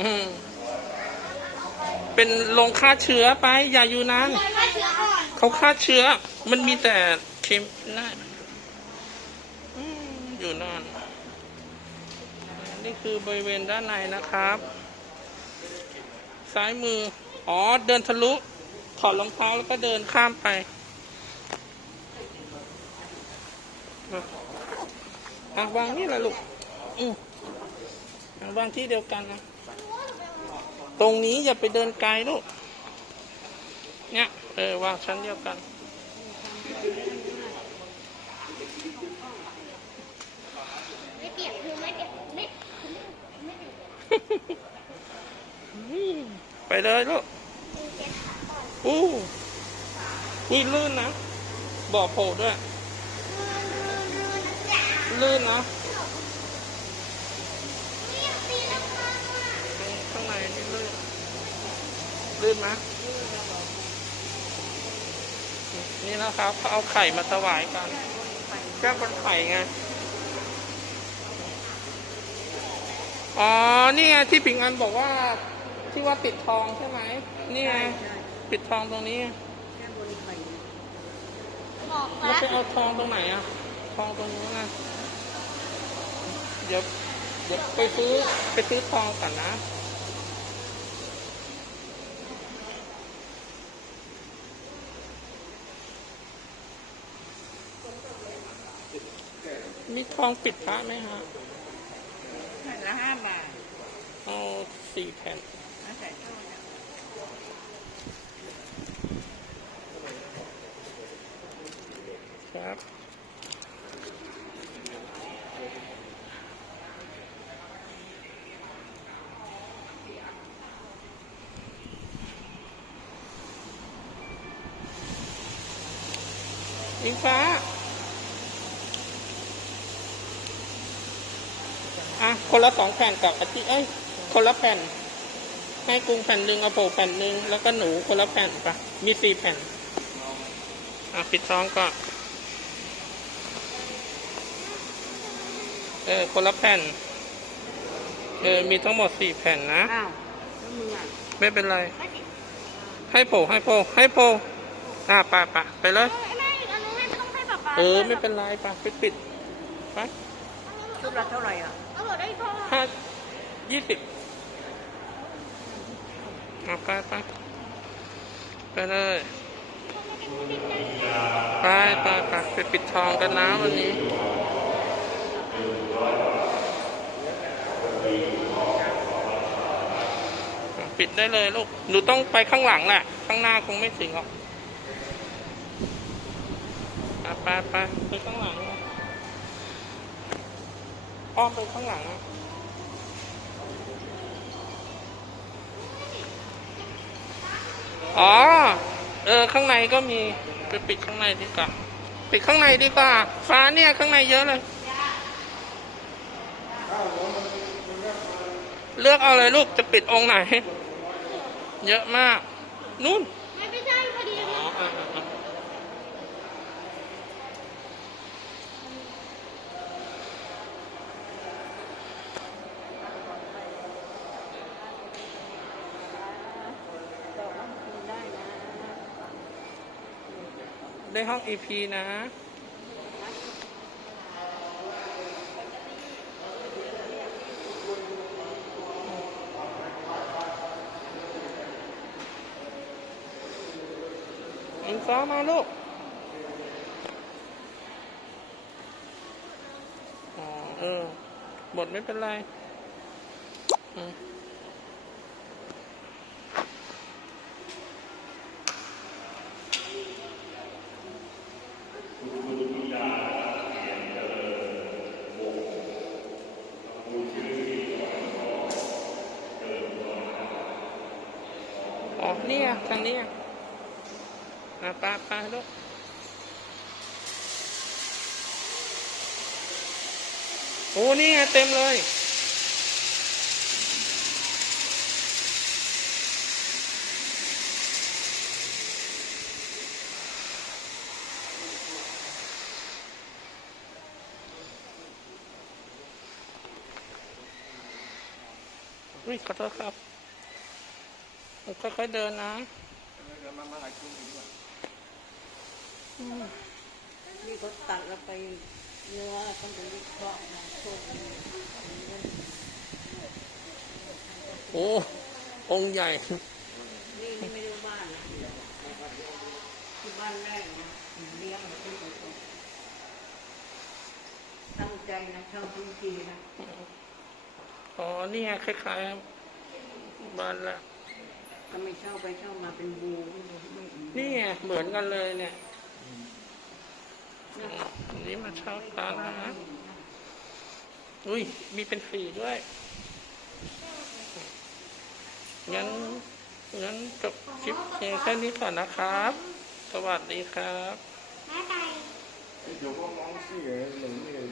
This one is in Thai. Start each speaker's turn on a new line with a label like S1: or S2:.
S1: อืมเป็นโรงฆ่าเชื้อไป อย่าอยู่นาน
S2: ฆ่าเชื้อก่อน
S1: เขาฆ่าเชื้อ มันมีแต่เคมน่าอืมอยู่นานนี่คือบริเวณด้านในนะครับ ซ้ายมือ อ๋อ เดินทะลุถอดรองเท้าแล้วก็เดินข้ามไปอะวางนี่แหละลูก อืมอะวางที่เดียวกันนะ ตรงนี้อย่าไปเดินไกลลูก เนี่ย เออ วางชั้นเดียวกัน
S2: ไม่เปียกคือไม่เปียกไม่
S1: ไปเลยลูกอู้อุ้ยลื่นนะ บ่อโผล่ด้วย ลื่นนะ ข้างในนี่ลื่น ลื่นไหมนี่นะครับเขาเอาไข่มาถวายกันแก้บนไข่ไง อ๋อ นี่ไงที่ผิงอันบอกว่าที่ว่าปิดทองใช่ไหม นี่ไง ปิดทองตรงนี้ไง
S2: บอก
S1: แล้ว
S2: ว่า
S1: ไปเอาทองตรงไหนอะทองตรงนู้นนะเดี๋ยวเดี๋ยวไปซื้อไปซื้อทองก่อนนะ มีทองปิดพระไหมฮะ
S3: แผ่นละห้าบาท
S1: เอาสี่แผ่น
S3: นะใส่ช่อเนี่ย
S1: ครับ อิงฟ้า อะคนละสองแผ่นกับอาทิเอ้ยคนละแผ่น ให้กรุงแผ่นหนึ่งเอาโปแผ่นหนึ่งแล้วก็หนูคนละแผ่นปะมีสี่แผ่นอะปิดซองก่อนเออคนละแผ่น เออมีทั้งหมดสี่แผ่นนะ
S3: อ้าวแล้วมึงอะ
S1: ไม่เป็นไรให้โผล่ให้โผล่ให้โผล่อะไปไปไปเลย
S2: ไม่ไม่อันนู้นไม่ต้องให้ป๊าป๊า
S1: เออไม่เป็นไรไปปิดปิดไป
S3: ชุดละเท่าไหร่อะ
S2: เอาบอกได้พ่อ
S1: ห้ายี่สิบเอาไปไปไปเลยไปไปไปไปปิดทองกันนะวันนี้ปิดได้เลยลูก หนูต้องไปข้างหลังแหละข้างหน้าคงไม่ถึงหรอกไปไปไปข้างหลัง อ้อมไปข้างหลังนะอ๋อ เออ ข้างในก็มี ไปปิดข้างในดีกว่า ปิดข้างในดีกว่า ฟ้าเนี่ยข้างในเยอะเลย เลือกเอาเลยลูก จะปิดองค์ไหน เยอะมาก นู่น
S2: ไม่ไม่ใช่พอดี
S1: อ๋อเออเออเออ
S3: ต่อมากินได้นะ
S1: ได้ห้อง EP นะ อิงฟ้ามาลูกอ๋อเออบทไม่เป็นไร อืม นี่ไงทางนี้ไงอะไปไปลูกโอ้นี่ไงเต็มเลย อุ้ยขอโทษครับ ค่อยๆเดินนะอืม
S3: นี่เขาตัดแล้วไปเนื้อต้องไปวิเคราะห์มาโชคดี
S1: โอ้องค์ใหญ่
S3: นี่นี่ไม่ได้บ้านนะที่บ้านแรกนะเลี้ยงมาที่ตรงตั้งใจนะเช่าพื้นที่นะ
S1: อ๋อนี่ไงคล้ายๆบ้านละ
S3: ก็ไม่เข้าไปเข้ามาเป็นบู
S1: นี่ไงเหมือนกันเลยเนี่ยนี่มาเช่าตานะอุ้ย มีเป็นสีด้วย งั้น งั้นจบคลิปเพียงแค่นี้ก่อนนะครับ สวัสดีครับ
S2: เดี๋ยวก็
S4: มองเสียหนึ่งเลย